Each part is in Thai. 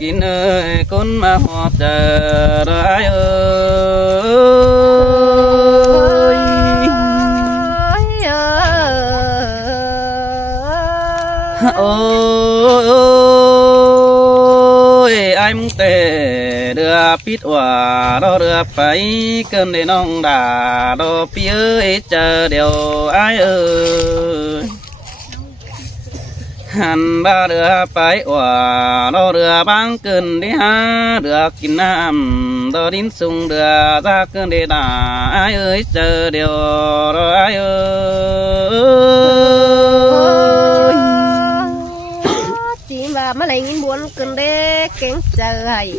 กินเอ้ยคนมาหอบเจอได้เอ้ยโอ้ยไอ้มึงเตะเรือปิดว่าเราเรือไปเกินได้น้องด่าเราพี่เอ้ยเจอเดี๋ยวไอ้เอ้ยหันบ้าเรือไปว่าเราเรือบางเกินได้หาเรือกินน้ำเราดินสูงเรือจะเกินได้ด่าไอ้เอ้ยเจอเดี๋ยวเราไอ้เอ้ยจีว่ามาlại nghìn buồn cơn đê kén chờ hay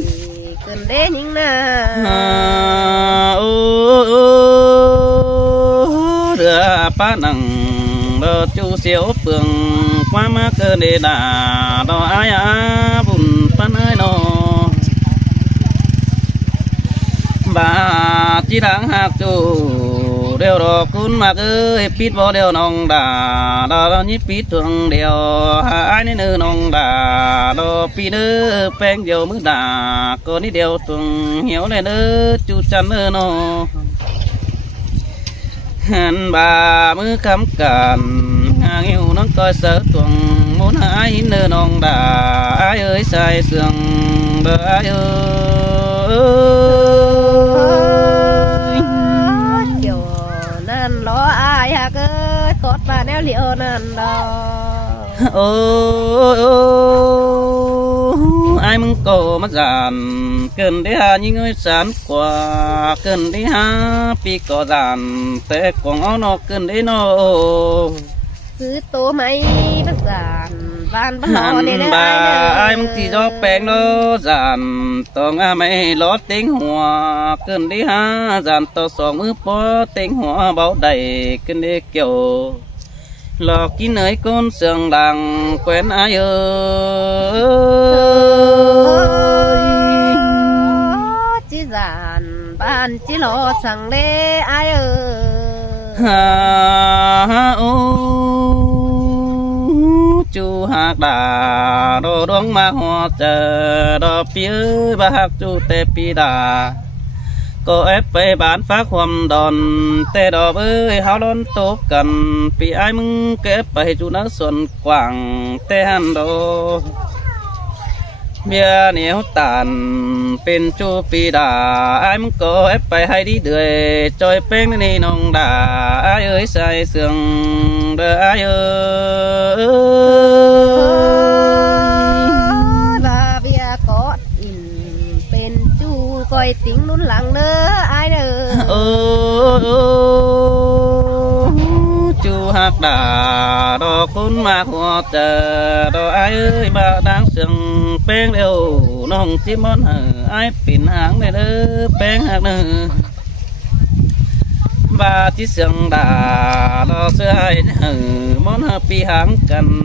cơn đê những na đưa pa nằng đo chu siêu phường qua má cơ đề đà đo ai á bùn pan ai nó bà chỉ đáng hạt chu đều đo cún mà ơi pít vô đều nong đà đo đo nhíp pít thường đều ai nên nữ nong đà đo pít nữ beng đều mứ đà có ní đều thường hiểu này nữ chu chăn nữ nó hắn bà mứ cắm cản hàng yêu nó coi sợ tuồng muốn ai nữ nong đà ai ơi sai sương đỡ ai ơi lo ai ha cơ tốt và neo liệu nàn đó ai mừng cổ mắt giàn cần đi ha những người sáng qua cần đi ha pi cỏ giàn té quăng nó cần đi nó cứ tố mấy bắt giàn van bắt lo để bà ai mừng thì do bèn nó giàn to ngà mày lót tiếng hòa cần đi ha giàn to sòng mưa po tiếng hòa bao đầy cần đi kiểu lò kín nơi con sườn làng quen ai ơi chỉ giàn ban chỉ lo sang đê ai ơi ha chu hạc đà đô đuông ma hoa chờ đò phía ba hạc chu tê pi đà cô ép về bán phát hoầm đòn tê đò bơi háo đón tốt cần pi ai mừng kép về chu nó xuân quảng tê hàn đô bia nếu tàn bên chu pi đà ai mừng cô ép về hay đi đuổi trôi bên đi nông đà ai ơi sai sương đỡ ai ơi và bia có in bên chu coi tiếng nút lặng nữa ai nữa chu hạc đà đò cún ma hoa chờ đò ai ơi bà đang sừng bên đều nông chim món ai pin hàng này nữa bên hạc nữa bà chỉ sừng đà đò sữa ai món pi hàng cần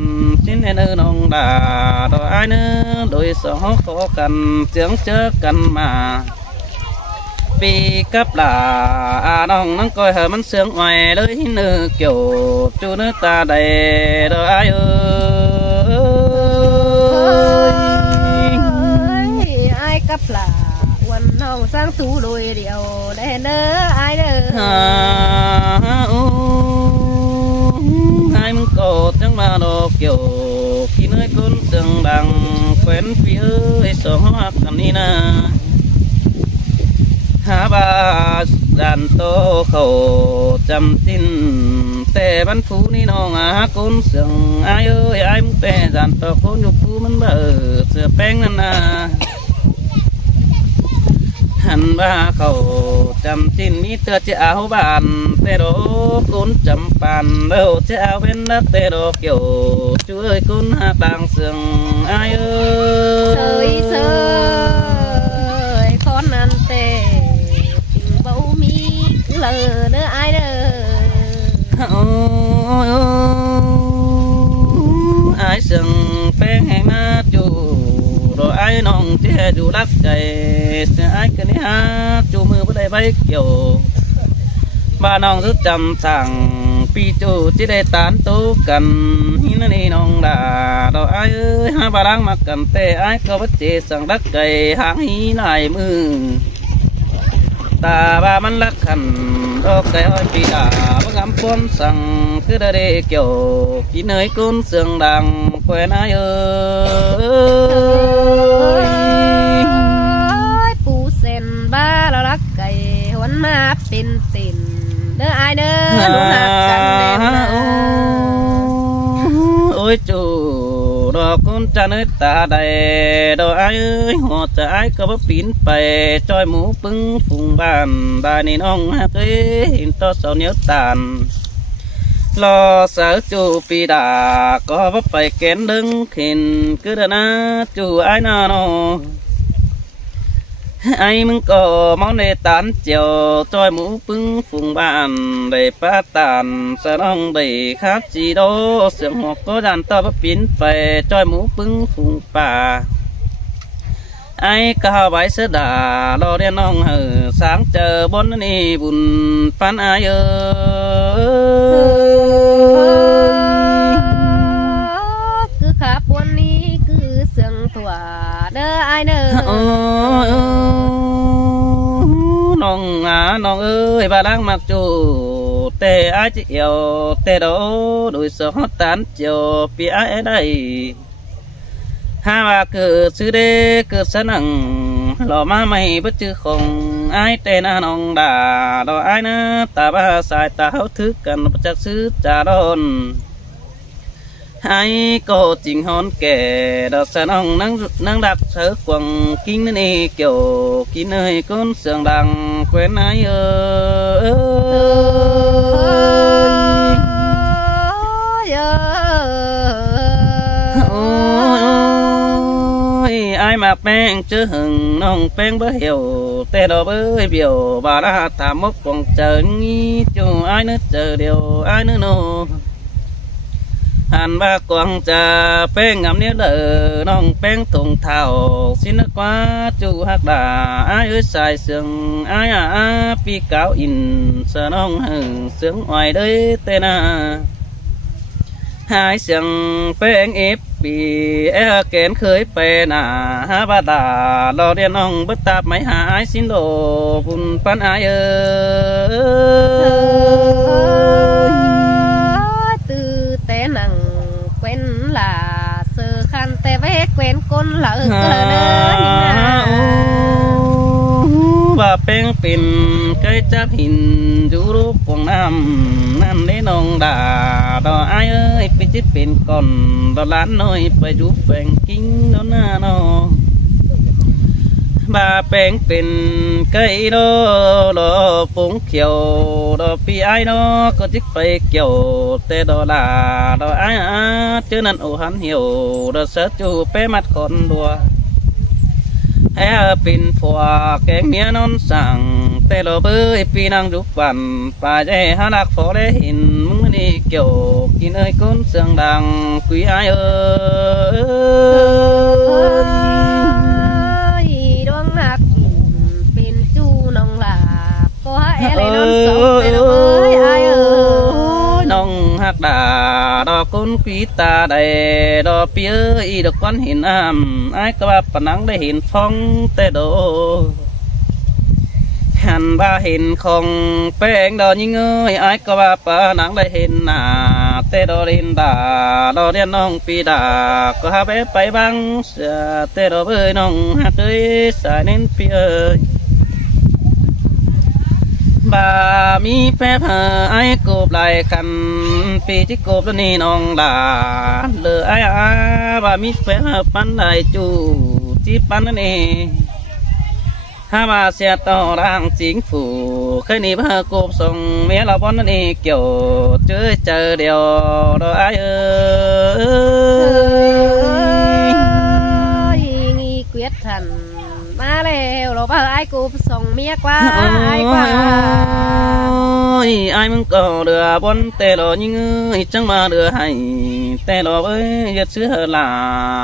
chính nên nông đà đò ai nữa đôi sọ khó cần tiếng chớ cần mà pi cấp là nông nó coi hờมันsướng ngoài lưới nữ kiểu chu nước ta đầy đò ai ơi ai cấp là quần hồng sang tú đôi điệu để nỡ ai nữa hai mừng cổ chẳng mà đồ kiểu khi nơi con sương đằng quen phía ơi số hoa cầm đi na ha ba đàn tô khẩu chăm tin tê bắn phú ni nong con sương ai ơi ai muốn tê đàn tô con nhục phú mình bờ sửa beng nè na hành ba khẩu chăm tin mi tơ chế áo bàn tê đồ cún chăm bàn đâu chế áo bên đất tê đồ kiểu chú ơi cún hát đang sương ai ơi sơi con ăn tê tình bầu mi cứ lờ nữa ai nữa ai sừng phèn hay ma chú rồi ai nong che chú lắc chạy ai cái này ha chú mưa bữa đây bay kiểu ba nong rất chăm sàng ปีจูจิได้ตานตู้กันหินนี่น้องดาดอกไอ้เอ้ยหาบารังมากันแต่ไอ้ก็วัดเจสังดักไก่หางหีนายมือตาบามันลักขันดอกไก่อ้อยปีดาบังกำปนสั่งคือได้เกี่ยวกินเนยกุ้นเสียงดังแควนายเอ้ยปูเส้นบ้าละรักไก่หวนมาเป็นติ่นเด้อไอเด้อหนูหักกันแน่นะโอ้ยจูดอกคุณจะนึกตาใดดอกไอ้เอ้ยหัวใจไอ้ก็บ่ปีนไปจอยหมูปึ้งฟุงบ้านได้นี่น้องฮักเอ้ยเห็นต่อเสาเหนียวตานรอสาวจูปีดาก็บ่ไปแกนดึงขินคือเด้อนะจูไอ้นาโนไอ้มึงก็มองในตานเจียวจอยหมูปึ้งฟุงบ้านได้ป้าตานสะน้องได้คาจีโดเสียงหัวก็ดันต่อบ่ปีนไปจอยหมูปึ้งฟุงป่าไอ้ก็ไว้เสดารอเรียนน้องสางเจอบนนี่บุญปันอายคือขาปวนนี้คือเสียงถั่วเด้อไอเด้อน้องน้องเอ้ยบาดังมักจูแต่ไอ้เจียวแต่โดโดยสอตันเจียวปีไอ้ได้หาว่าเกิดซื้อเด้เกิดสนังหล่อมาไม่บ่จือของไอ้แต่น้าน้องดาดอกไอ้นะตาบ้าสายตาเขาทึกกันบ่จักซื้อจาดอนไอ้ก็จริงฮอนแก่ดอกสนองนั่งดักเสือกวงกินนี่เกี่ยวกินเนยก้นเสียงดังแควนไอ้ไอ้มาแป้งเจอหึงน้องแป้งเบอเหี่ยวแต่ดอกเบอเบี้ยวบาราถามมกกองเจองี้จูไอ้นึกเจอเดียวไอ้นึกโนหันว่ากวางจะแป้งงามเนี้ยเด้อน้องแป้งถุงเท้าสินกว่าจูฮักดาไอ้เอ้ยสายเสียงไอ้ปีเก่าอินเสน้องหึงเสียงอ้อยเด้เตนาหายเสียงแป้งปีแกนเคยไปหนาฮาบาดาเราเรียนน้องบัตาไม่หายสินโดบุญปันอายtừ té nặng quen là sơ khăn té vé quen con là vàเป็นปิ่นเคยจับหินดูรูปของน้ำนั่นได้น้องด่าดอกไอ้เอ้ยไปจิตเป็นก่อนดอกล้านน้อยไปดูแฝงกิ้งดอกหน้าน้องบาแป้งเป็นไก่ดอปุ๋งเขียวดอปีไอ้ดอก็จิกไปเกี่ยวแต่ดอลาดอไอ้เจอนั่นโอหันเหี่ยวดอเสือจูเป้มัดคนดัวแห่เป็นผัวแกงเมียนอนสั่งแต่ดอเบยปีนางจุกฝันป่าใจหาลักฟอได้เห็นมึงนี่เกี่ยวกินเอ้ยก้นเสียงดังกุยไอ้หักเป็นจูน้องหลาก็ให้อะไรน้องสองเป็นเอ้ยไอ้น้องหักดาดอกก้นปีตาใดดอกเปียอีดอกก้อนเห็นไอ้ก็ว่าปนังได้เห็นฟองแต่โดหันว่าเห็นของแป้งดอกยิ่งเอ้ยไอ้ก็ว่าปนังได้เห็นหน้าแต่ดอกเรียนดาดอกเรียนน้องปีดาก็หาไปบังเสียแต่ดอกเอ้ยน้องหักเอ้ยสายเน้นปีเอ้ยบามีแป๊บไอ้กบไหลกันปีที่กบแล้วนี่น้องดาเลยไอ้บามีแป๊บปันไหลจูที่ปันนั่นเองฮาบาเสียต่อร่างจิงฝูเคยหนีพากบส่งเมียเราบอนนั่นเองเกี่ยวเจอเดียวดอกไอ้งี้เกวียดทันมาแล้วเราไปไอ้กูส่งเมียกว่าไอ้กว่าไอ้มึงก็เรือบนแต่เรายิ่งจังมาเรือให้แต่เราเอ้ยยัดเสื้อหล่า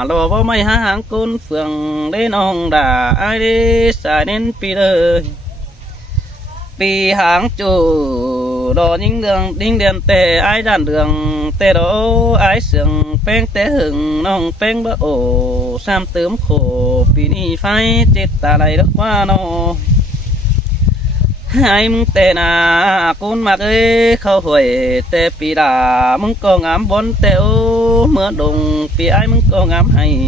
เราบ่ไม่หาหางก้นเฟืองได้น้องด่าไอ้ได้สายเน้นปีเลยปีหางจู đò những đường đinh đèn tè ai đàn đường tè đổ ai sườn beng tè hừng nong beng bơ ổ sam tướm khổ vì đi phai chết ta này đất qua nó hai mưng tè na côn mặc ơi khâu hồi tè pi đà mưng co ngắm bón tè ô mưa đồng pi ai mưng co ngắm hay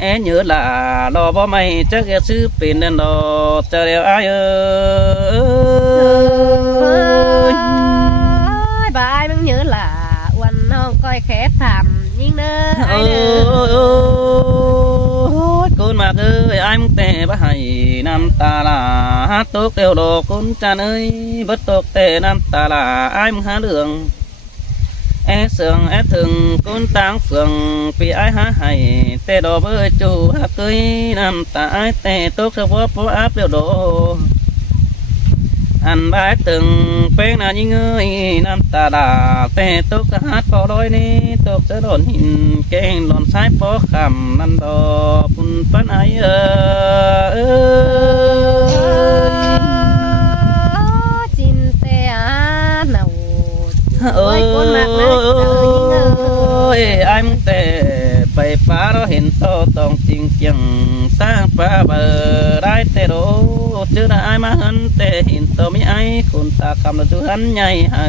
em nhớ là lo bó mày chắc ghé sư pin đèn đò chờ đèo ai ơi bà ai vẫn nhớ là quanh non coi khẽ thầm nhưng nơ ai con mà ơi ai muốn tè bá hay nam ta là hát tốt đều đồ con cha ơi bất tốt tè nam ta là ai muốn há đường e sương e thường con tang phường vì ai há hay tè đồ với chủ hát cưới nam ta ai tè tốt cho bó áp đều đồ anh bái từng bên là những người nam ta đã tè tốt hát phò đôi ní tốt sẽ đồn hình kênh đồn sai phó khẩm năn đò bùn phân ai xin tè nào ơi con mặc ơi ai muốn tè bày phá đó hiện to tòng chinh chừng sang phá bờ đai tè đổ chứ là ai mà hơn tè hiện to mấy ai con ta cầm là chú hắn nhảy hờ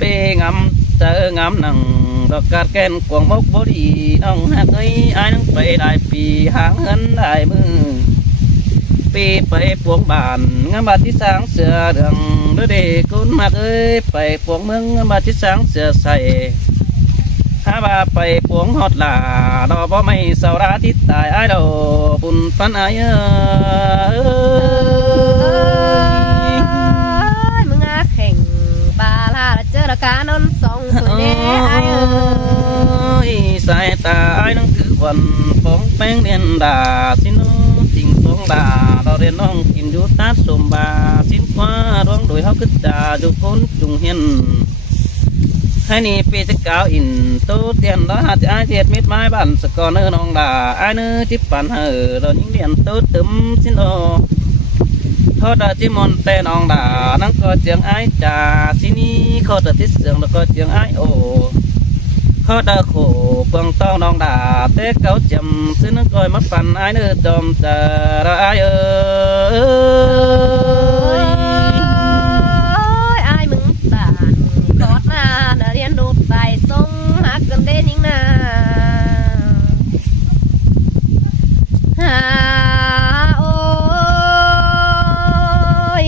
bê ngắm tơ ngắm nằng đọc cát ken quảng mốc bố đi nong hát ấy ai nâng bày đại pì háng hấn đại mư pì bày buông bàn ngắm bà tí sáng sửa đường đứa đề con mặc ơi bày buông mưng ngắm bà tí sáng sửa say há bà bày buông hót là đò bó mày sau đã tít tài ai đầu bùn phân ai mừng á khèn bà là chơi là cá non sông tuổi đế ai ơi sai ta ai nâng cứ quần phóng bén đen đà xin nó tình phóng đà đò đen nong kim du tát xùm bà xin qua đoán đuổi hóc cứt đà du côn trùng hiền hai ni pi chắc cao in tô tiền đó hạt ai thiệt mít mai bản sờ con ơ nong đà ai nơ chip bản hở rồi những điện tốt tấm xin đồ thôi đã chỉ mòn tè nong đà năng có tiếng ai trà xin đi khó đã thích sướng được có tiếng ai ồ khó đã khổ bằng to nong đà tê cáo chậm xin nó coi mắt phần ai nơ chom chờ ra ai ơi ai mừng tàn có na đã điên đột tài sông hát gần đến những na ôi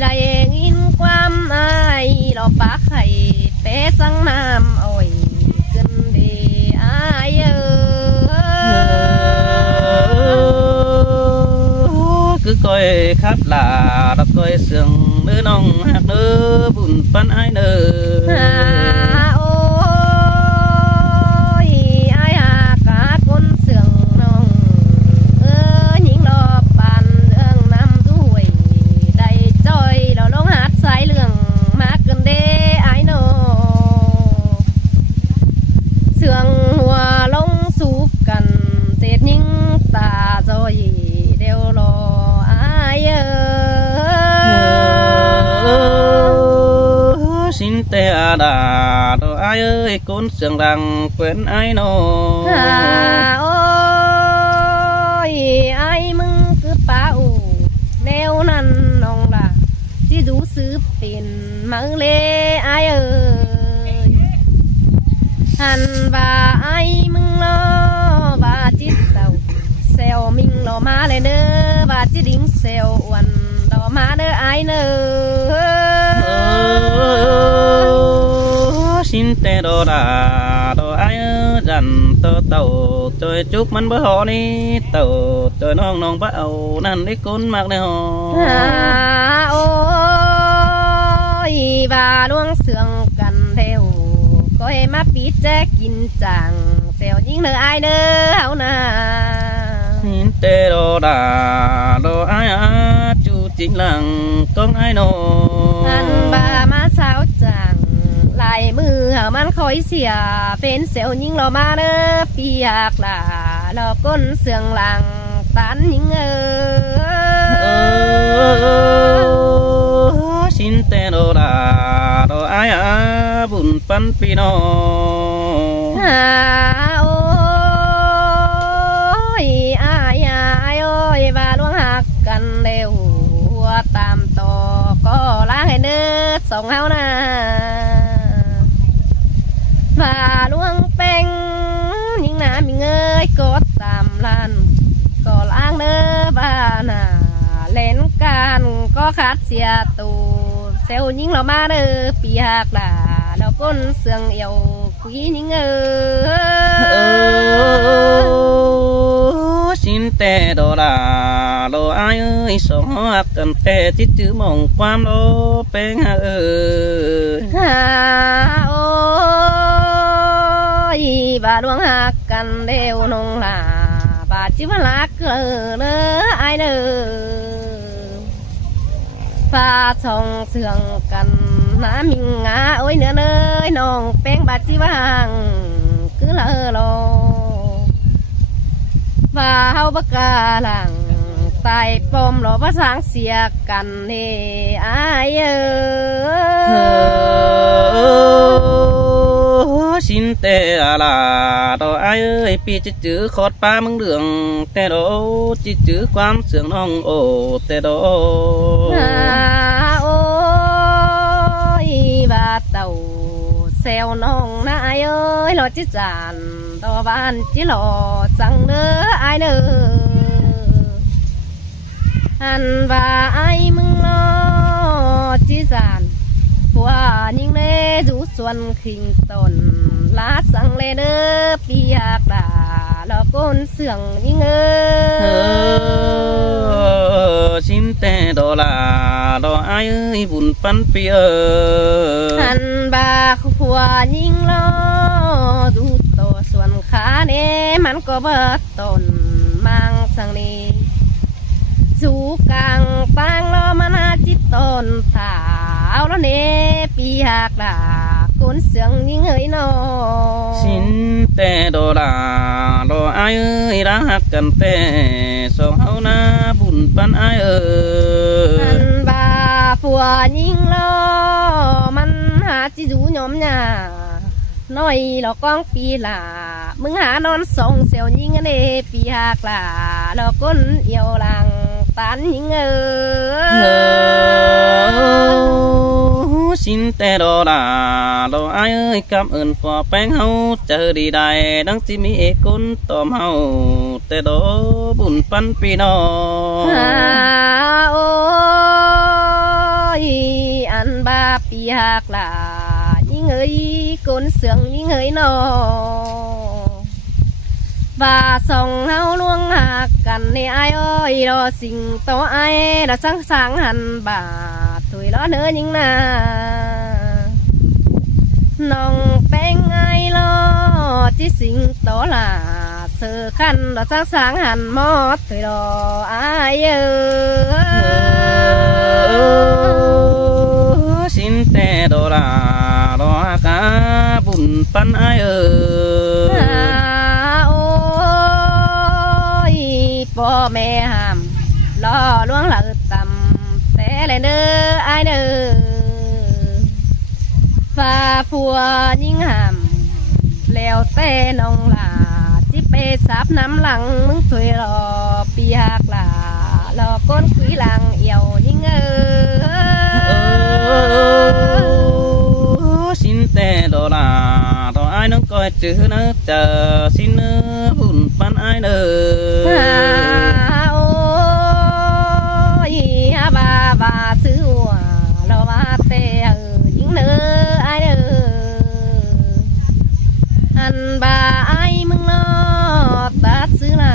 đại nghìn quam ai lo bác hay bé sang nam ôi gần đi ai cứ coi khắp là đọc coi sương nữ nong hạt nữ bùn phân ai nơ ôi ai cả con sương nong những lo bàn đường năm tuổi đầy trời lo lông hát sai lường mà cần đê ai nô sương hòa lông su cần tết những ta rồi đều lo ai xin tè đà đồ ai ơi con sương rằng quên ai nô ôi ai mừng cứ bảo đeo năn nong là chỉ đủ sư tiền mang lê ai ơi hàn và ai mừng lo và chỉ đầu xèo mình lo má lên nữa và chỉ đính xèo uẩn đó má nữa ai nữa xin tè đồ đà đồ ai dần tơ tàu chơi chúc mắn bữa họ đi tàu chơi nong nong bão năn đi con mặc này họ ôi và luôn sương cần theo coi mắt biết che kín chàng xèo những nơi ai nữa hảo na xin tè đồ đà đồ ai chú chính làng con ai nô anh bà má sao chàng lại mưa hở man khói xìa bên xèo những lò ma nữa pi hạc là lò con sương làng tán những สินแต่โดดาโดอายอาบุญปันพี่น้อง หาโอ้ยอายอายโอ้ยบาลวงหักกันเร็วหัวตามต่อก็ล้างให้เนื้อส่งเฮานะบาลวงเป็งยิงน้ำมีเงยกดตามลันก็ล้างเนื้อบานาเล่นกันก็คัดเสียตูเซลยิงเรามาเด้อปีหักด่าเราก้นเสืองเอวคุยยิงสินแต่โดดาโดอายเอ้ยสองหักกันแต่ที่จื้อมองความโลเป็นเอ้ย หาโอ้ยบาดวงหักกันเร็วนงลาบาดจิวลักเนอไอเนอฟ้าช่องเสื่องกันน้ำมิงงาโอ้ยเนื้อเนยน้องแป้งบาดจิวังคือละโลฟ้าเฮาบกาหลังตายปมหลอภาษาเสียกันเฮไอสินแต่ลาดอกอายเอ้ยปีจะจื้อขอดป้ามึงเรื่องแต่โดจิจื้อความเสื่องน้องโอแต่โด โอ้ยบาเต่าเซลน้องนายเอ้ยหล่อจิจานต่อบ้านจิหล่อจังเด้อไอเด้ออันว่าไอมึงหล่อจิจานผัวยิงเล่ดูส่วนขิงตนลาสังเลเด้อปียากด่าแล้วก้นเสื่องยิงสินแต่ดอลาดออายเอ้ยบุญปันปีเอ้ย หันบาผัวยิงล้อดูโตส่วนขาเนมันก็เบิดต้นมังสังนีสู่กลางปางล้อมันอาจิตต้นถาวแล้วเนปีหักดาคนเสียงยิงเฮยนอ สินแต่ดอลาดออายเอ้ยรักกันแต่สองเฮานาบุญปันอายเอ้ หั ย นบาผัวยิงล้อมันหาจิดูยอมหน้าน้อยหลอกกองปีหลามึงหานอนส่งเสียวยิงเนปีหักหลาหลอกก้นเอียวหลังตันยิงสินแต่ดอลาดออายเอ้ยกำเอิญฝ่อแป้งเฮาเจอดีได้ดังที่มีเอกุนตอมเฮาแต่ดอบุญปันปีน้อง โอ้ยอันบาปีหักหลายิงก้นเสียงยิงนอว่าส่องเฮาลวงหักกันในไอ้อ้อยรอสิ่งโตไอ้เราสังสางหันบาถุยล้อเนื้อยิงนาน้องแป้งไอ้ลอจิสิ่งโตลาเสือขันเราสังสางหันมอดถุยรอไอ้สินแต่ดอลาดอกาบุญปันอายเอ้ย พ่อแม่ห้ามล่อลวงหลักต่ำแต่เลยเด้อไอเด้อฝ่าผัวยิ่งห้ามแล้วแต่น้องหลาจิไปซับน้ำหลังมึงถวยรอปีหักหลารอก้นคุยหลังเอี่ยวยิ่งสินแต่ดอลาดออายน้องก้อยจื้อเนื้อเจอสินเนื้อบุญปันอายเด้อ โอ้ยบาบาซื้อหัวเราว่าแต่ยิ่งเนื้อไอเด้ออันบาไอมึงเนาะตัดซื้อละ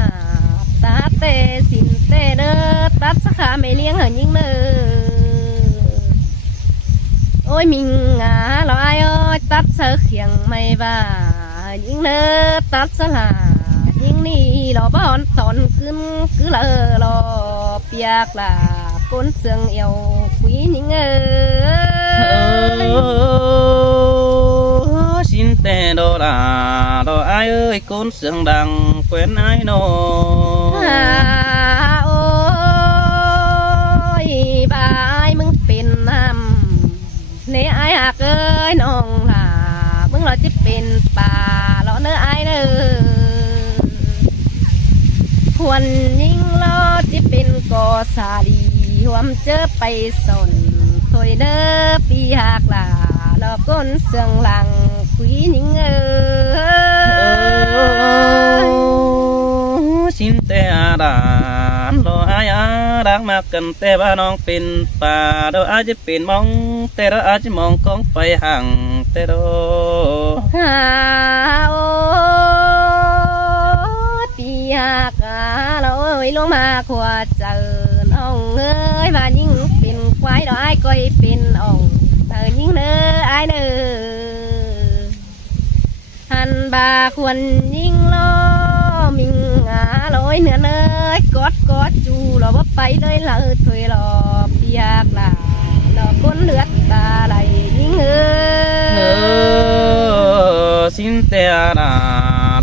ตัดแต่สินแต่เด้อตัดสาขาไม่เลี้ยงเหรอยิ่งเนื้อโอ้ยมิงเราไอโอ้ยตัดเสือเขียงไม่บ้ายิ่งเนื้อตัดสลายิ่งนี่รอบอนตอนขึ้นคือเลอรอเปียกละก้นเสืองเอวคุยยิ่งสินแต่ดอลาดออายเอ้ยก้นเสียงดังแควนอายโน โอ้ยบายมึงเป็นน้ ากเอ้ยน้องล่ะมึงเราจะเป็นป่าเราเนื้อไอเนื้อควรยิ่งเราจะเป็นกอสาดีหวมเจอไปสนถอยเนื้อปีหากล่ะเราก้นเสืองหลังคุยยิ่งชินแต่อาดานรออายอาดังมากันแต่ว่าน้องเป็นป่าเราอาจจะเป็นมองแต่เราอาจจะมองกองไฟห่างแต่เรา หาโอ้ปีหากาเราเอ้ยลงมาขวาเจอน้องเอ้ยว่ายิ่งเป็นควายดอกไอ้ก้อยเป็นอ่องเดินยิ่งเน้อไอ้เน้อหันบาควรยิ่งล้อมิงหาลอยเนื้อเน้อกอดกอดจูเราว่าไปเลยละถอยรอปีหากลาเราก้นเลือดตาไหลยิ่งสินแต่ดา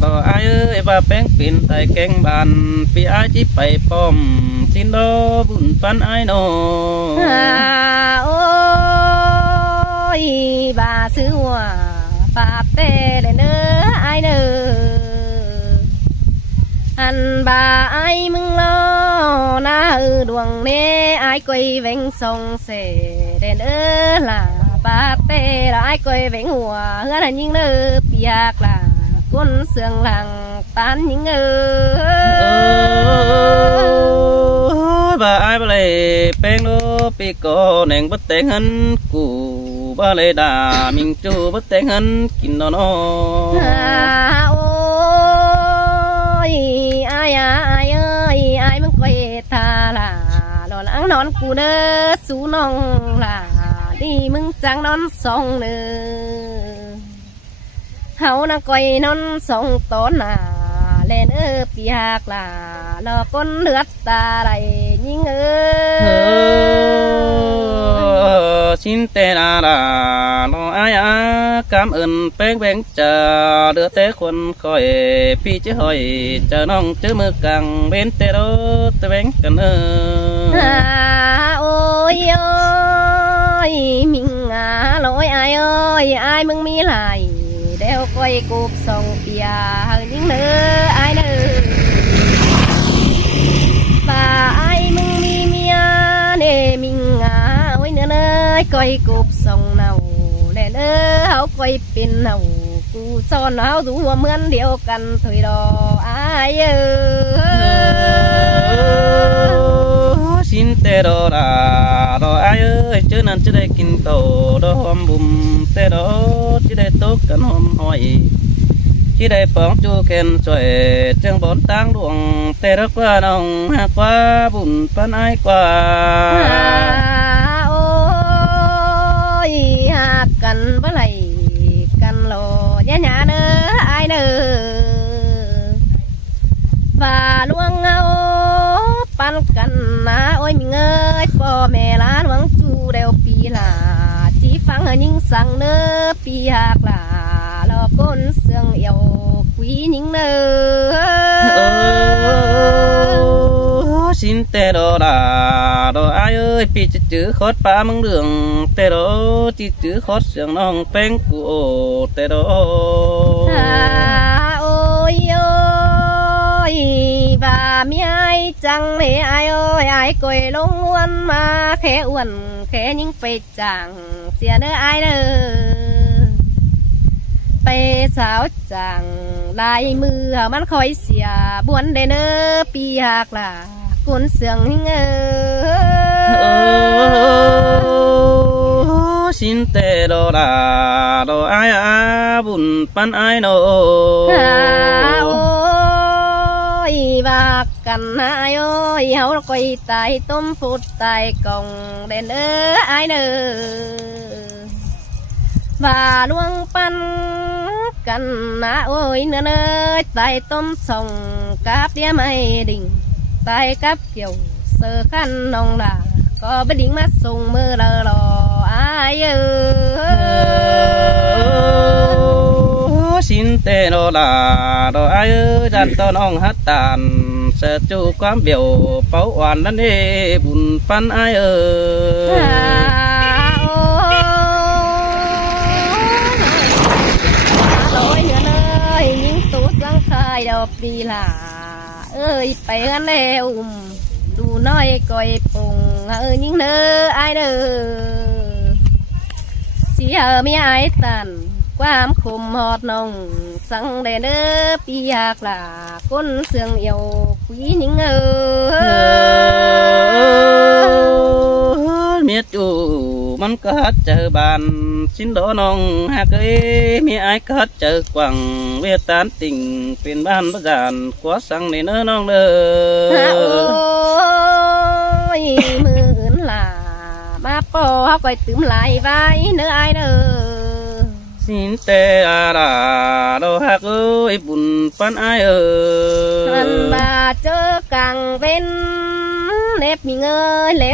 ดออายเอ้ยว่าแป้งเป็นไตแกงบานปีอายที่ไปป้อมสินดอบุญปันอายโน โอ้ยบาซื้อว่าปาเต้เลยเน้อไอเน้ออันบาไอมึงล้อหน้าดวงเน่ไอก้อยเวงทรงเสเดนล่ะปาเต้ละไอก้อยเวงหัวเฮือนยิ่งเน้อเปียกล่ะก้นเสืองหลังปานยิ่งbà ai bà lệ bèn đô bị có nền bất tén hân cụ bà lệ đà mình chú bất tén hân kín nó ôi ai ai ơi aiมึงก้อยทาล่ะนอนอังนอนกูเด้อสู้น้องล่ะนี่มึงจังนอนสองเด้อเฮานะก้อยนอนสองตอนน่ะเล่นปีหากล่ะรอก้นเลือดตาไหลยิ่งxin tê là nó ai á cảm ơn bén bén chờ đưa té khuôn khỏi phi chứ hỏi chờ nong chứ mưa càng bên tê đó tê bén cần ôi ơi mình lỗi ai mừng mi lại đeo quay cuộc sống bìa hơn những nữ ai nữ và ai mừng mi mia nè mình ôi nữa nơi quay cuộc sống nào nè nữa háo quay pin nàoกูซ่อนเฮาดูว่าเหมือนเดียวกันถอยดออายxin tê đó là đó ai ơi chứ nên chứ đây kinh tổ đó hôm bùm tê đó chứ đây tốt cần hôm hỏi chứ đây phóng chu khen xoay chân bốn tang luồng tê đó qua nòng qua bùn pan ai qua ôi cần với lại cần lò nhà nữa ai nữa và luôn pan cần ôi mình ơiพ่อแม่ล้านหวังจูเดวปีล่ะจีฟังยิ่งสั่งเนื้อปีหากล่ะรอก้นเสื่องเอวกุยยิ่งเนื้อxin tê đó là đó ai ơi pi chữ khót ba măng đường tê đó chữ khót sương non bén của tê đó ôi ôi và mi ai chẳng để ai ơi ai cười lông luôn mà khẽ uẩn khẽ những pe chẳng xìa nữa ai nữa pe sáo chẳng lại mưaมันคอยเสียบวนเดเนอปีหากล่ะกุนเสืองxin tê đó là đó ai à bùn pan ai nô ôi và cần ai ơi hậu quay tay tôm phút tay còng đèn ai nữa và luôn pan cần ôi nữa tay tôm sòng cáp đĩa mây đình tay cáp kiểu sơ khăn nong là có bất định mắt sùng mưa lờ lò ai xin tê đó là đó ai ơi dàn to nong hát tàn sợ chu quán biểu bảo hoàn lắm đi bùn pan ai ดอกดีล่ะเอ้ยไปกันแล้วดูน้อยก้อยปงเอ้ยยิ่งเด้อไอายเด้อเสียมีไอายตันความคมหอดน้องสังได้เด้อปีอยากล่ะก้นเสืองเอียวคุยยิ่งเอ้ย เมียจูมันก็ฮัดเจอบานสินโดน้องหากเอ้มีไอ้ก็ฮัดเจอกวังเวตานติ่งเป็นบ้านประจานขวาสั่งในเนื้อน้องเด้ ฮะโอ้ อย มืออื่นล่ะมาปอเขาก้อยตื่มไหลไว้เนื้อไอายเด้อ สินเตอาดาโดฮักเอ้ยบุญปันไอ้เอ้ มัน ย บาเจอกังเป็นเล็บมีเงยเล็บ